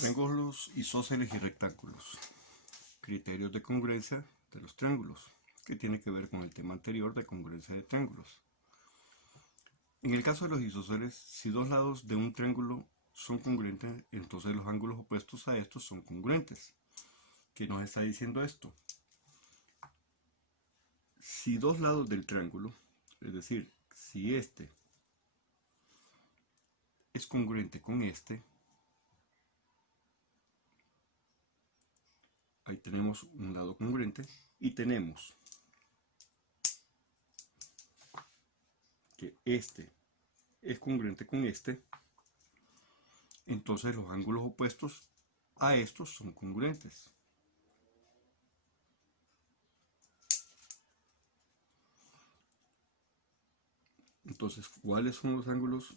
Triángulos isósceles y rectángulos. Criterios de congruencia de los triángulos, que tiene que ver con el tema anterior de congruencia de triángulos. En el caso de los isósceles, si dos lados de un triángulo son congruentes, entonces los ángulos opuestos a estos son congruentes. ¿Qué nos está diciendo esto? Si dos lados del triángulo, es decir, si este es congruente con este, ahí tenemos un lado congruente, y tenemos que este es congruente con este, entonces los ángulos opuestos a estos son congruentes. Entonces, ¿cuáles son los ángulos?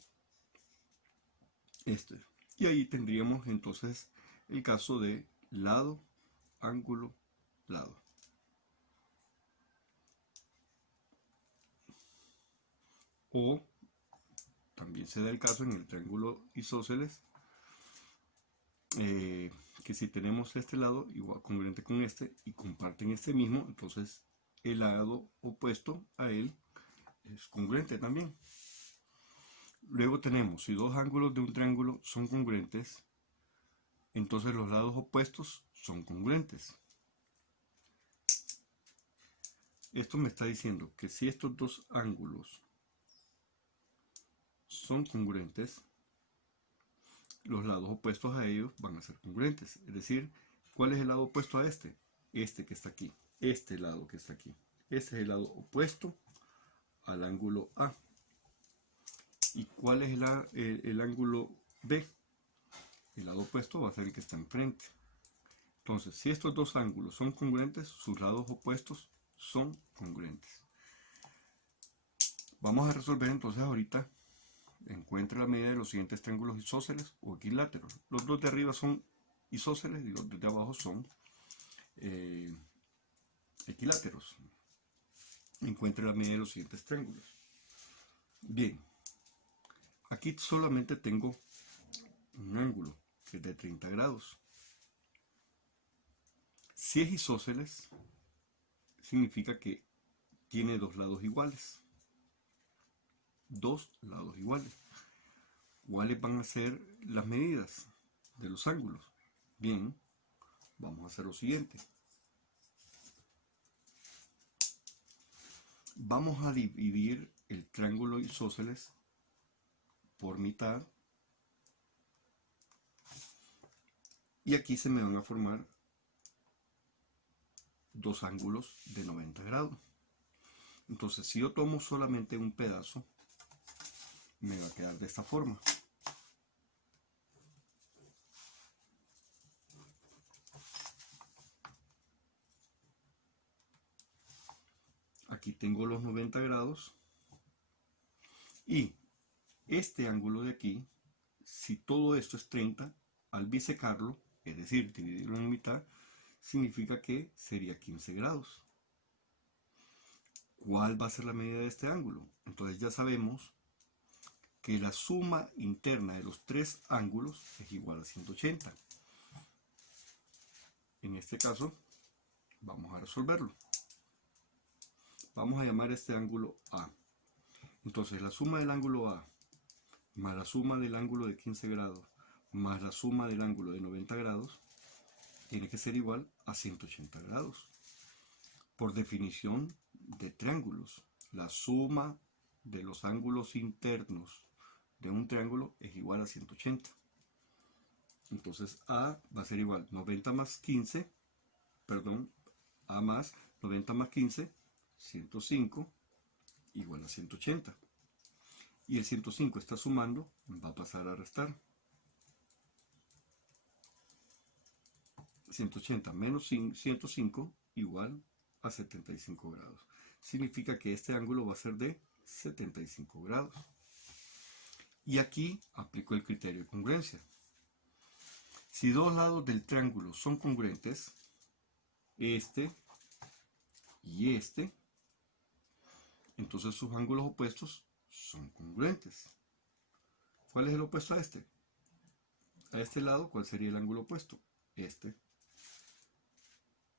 Este. Y ahí tendríamos entonces el caso de lado, ángulo, lado. O también se da el caso en el triángulo isósceles, que si tenemos este lado igual congruente con este y comparten este mismo, entonces el lado opuesto a él es congruente también. Luego tenemos, si dos ángulos de un triángulo son congruentes, entonces los lados opuestos son congruentes. Esto me está diciendo que si estos dos ángulos son congruentes, los lados opuestos a ellos van a ser congruentes. Es decir, ¿cuál es el lado opuesto a este? Este que está aquí, este lado que está aquí. Este es el lado opuesto al ángulo A. ¿Y cuál es el ángulo B? El lado opuesto va a ser el que está enfrente. Entonces, si estos dos ángulos son congruentes, sus lados opuestos son congruentes. Vamos a resolver entonces ahorita. Encuentre la medida de los siguientes triángulos isósceles o equiláteros. Los dos de arriba son isósceles y los de abajo son equiláteros. Encuentre la medida de los siguientes triángulos. Bien, aquí solamente tengo un ángulo que es de 30 grados. Si es isósceles, significa que tiene dos lados iguales. Dos lados iguales. ¿Cuáles van a ser las medidas de los ángulos? Bien, vamos a hacer lo siguiente. Vamos a dividir el triángulo isósceles por mitad. Y aquí se me van a formar dos ángulos de 90 grados. Entonces, si yo tomo solamente un pedazo, me va a quedar de esta forma. Aquí tengo los 90 grados. Y este ángulo de aquí, si todo esto es 30, al bisecarlo, es decir, dividirlo en mitad, significa que sería 15 grados. ¿Cuál va a ser la medida de este ángulo? Entonces ya sabemos que la suma interna de los tres ángulos es igual a 180. En este caso, vamos a resolverlo. Vamos a llamar este ángulo A. Entonces la suma del ángulo A más la suma del ángulo de 15 grados más la suma del ángulo de 90 grados tiene que ser igual a 180 grados. Por definición de triángulos, la suma de los ángulos internos de un triángulo es igual a 180. Entonces A va a ser igual 90 más 15, perdón, A más 90 más 15, 105, igual a 180. Y el 105 está sumando, va a pasar a restar. 180 menos 105 igual a 75 grados. Significa que este ángulo va a ser de 75 grados. Y aquí aplico el criterio de congruencia. Si dos lados del triángulo son congruentes, este y este, entonces sus ángulos opuestos son congruentes. ¿Cuál es el opuesto a este? a este lado, ¿cuál sería el ángulo opuesto? Este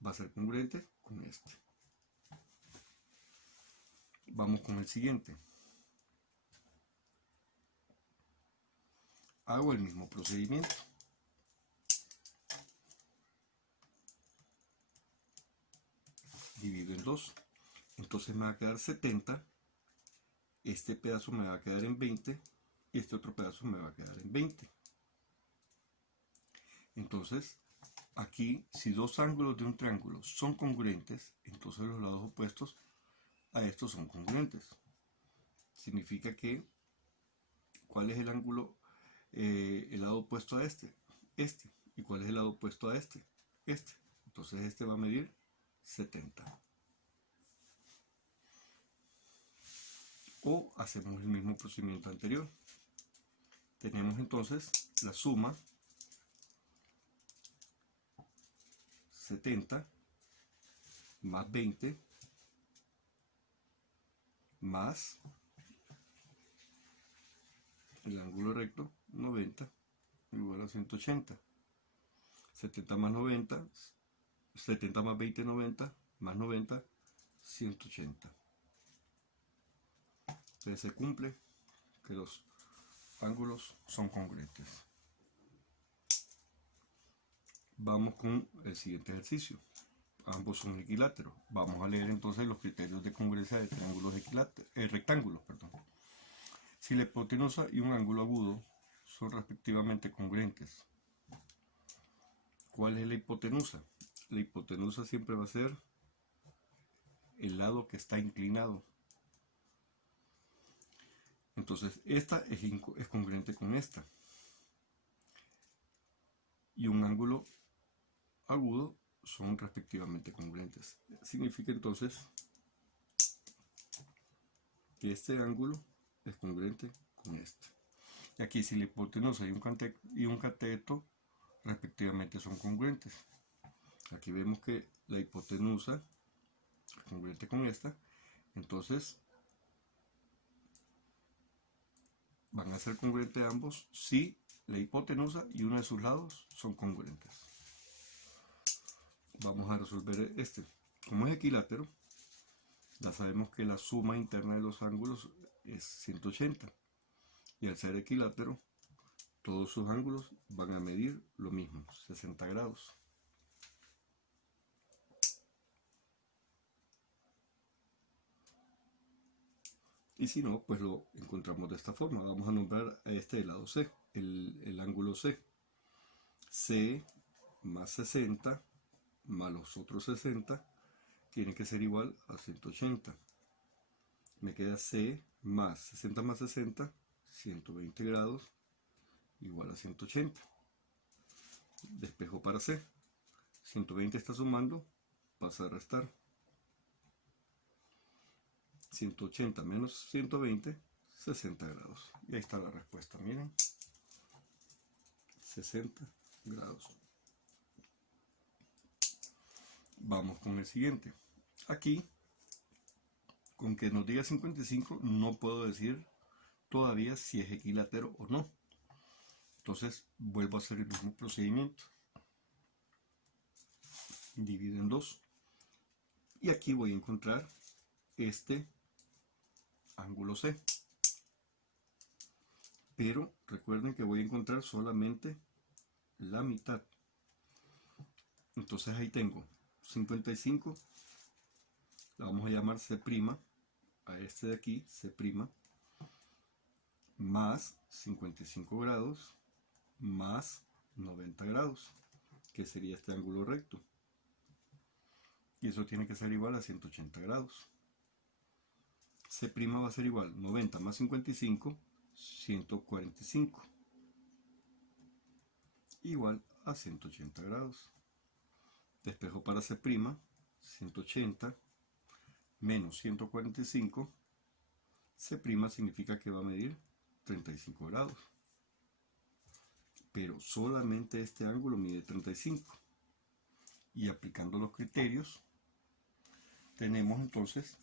va a ser congruente con este. Vamos con el siguiente. Hago el mismo procedimiento. Divido en 2. Entonces me va a quedar 70. Este pedazo me va a quedar en 20. Y este otro pedazo me va a quedar en 20. Entonces, aquí, si dos ángulos de un triángulo son congruentes, entonces los lados opuestos a estos son congruentes. Significa que, ¿cuál es el ángulo, el lado opuesto a este? Este. ¿Y cuál es el lado opuesto a este? Este. Entonces este va a medir 70. O hacemos el mismo procedimiento anterior. Tenemos entonces la suma 70 más 20 más el ángulo recto 90 igual a 180. 70 más 90, 70 más 20, 90, más 90, 180. Entonces se cumple que los ángulos son congruentes. Vamos con el siguiente ejercicio. Ambos son equiláteros. Vamos a leer entonces los criterios de congruencia de triángulos rectángulos. Si la hipotenusa y un ángulo agudo son respectivamente congruentes, ¿cuál es la hipotenusa? La hipotenusa siempre va a ser el lado que está inclinado. Entonces esta es congruente con esta. Y un ángulo agudo son respectivamente congruentes. Significa entonces que este ángulo es congruente con este. Y aquí si la hipotenusa y un cateto respectivamente son congruentes. Aquí vemos que la hipotenusa es congruente con esta, entonces van a ser congruentes ambos si la hipotenusa y uno de sus lados son congruentes. Vamos a resolver este. Como es equilátero, ya sabemos que la suma interna de los ángulos es 180. Y al ser equilátero, todos sus ángulos van a medir lo mismo, 60 grados. Y si no, pues lo encontramos de esta forma. Vamos a nombrar a este del lado C, el ángulo C. C más 60 más los otros 60 tiene que ser igual a 180. Me queda C más 60 más 60, 120 grados, igual a 180. Despejo para C. 120 está sumando, pasa a restar. 180 menos 120, 60 grados. Y ahí está la respuesta, miren. 60 grados. Vamos con el siguiente. Aquí, con que nos diga 55, no puedo decir todavía si es equilátero o no. Entonces, vuelvo a hacer el mismo procedimiento. Divido en 2. Y aquí voy a encontrar este ángulo C. Pero recuerden que voy a encontrar solamente la mitad. Entonces ahí tengo 55, la vamos a llamar C', a este de aquí, C', más 55 grados, más 90 grados, que sería este ángulo recto. Y eso tiene que ser igual a 180 grados. C' va a ser igual 90 más 55, 145, igual a 180 grados. Despejo para C', 180 menos 145, C' significa que va a medir 35 grados. Pero solamente este ángulo mide 35. Y aplicando los criterios, tenemos entonces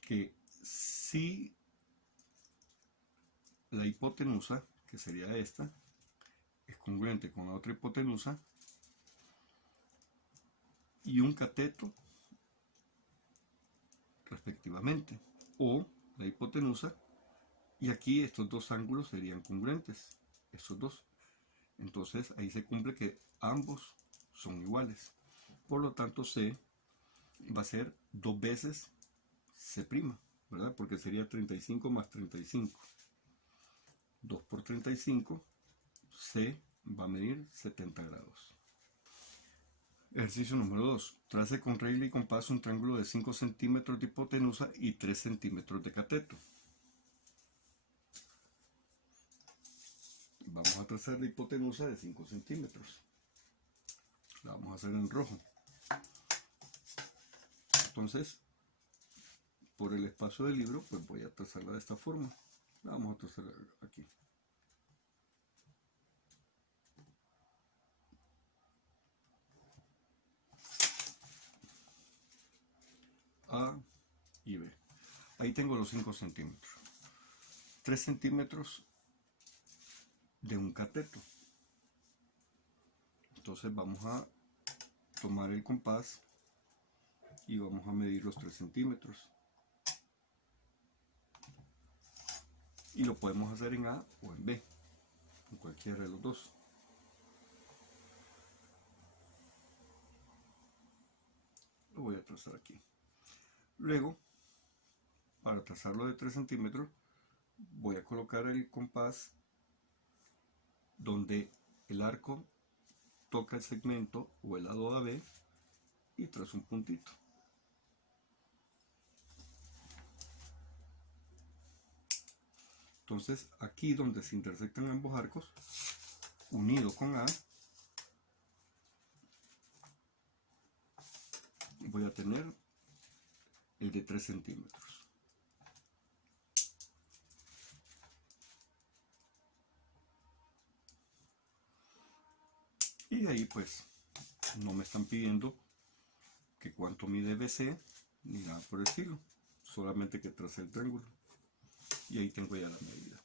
que si la hipotenusa, que sería esta, es congruente con la otra hipotenusa, y un cateto respectivamente, o la hipotenusa, y aquí estos dos ángulos serían congruentes, estos dos. Entonces ahí se cumple que ambos son iguales. Por lo tanto, C va a ser 2 veces C', ¿verdad? Porque sería 35 más 35. 2 por 35, C va a medir 70 grados. Ejercicio número 2. Trace con regla y compás un triángulo de 5 centímetros de hipotenusa y 3 centímetros de cateto. Vamos a trazar la hipotenusa de 5 centímetros. La vamos a hacer en rojo. Entonces, por el espacio del libro, pues voy a trazarla de esta forma. La vamos a trazar aquí. A y B. Ahí tengo los 5 centímetros. 3 centímetros de un cateto. Entonces vamos a tomar el compás y vamos a medir los 3 centímetros. Y lo podemos hacer en A o en B, en cualquiera de los dos. Lo voy a trazar aquí. Luego, para trazarlo de 3 centímetros, voy a colocar el compás donde el arco toca el segmento o el lado AB y trazo un puntito. Entonces aquí donde se intersectan ambos arcos, unido con A, voy a tener el de 3 centímetros. Y ahí pues no me están pidiendo que cuánto mide BC ni nada por el estilo, solamente que trace el triángulo. Y ahí tengo ya la medida.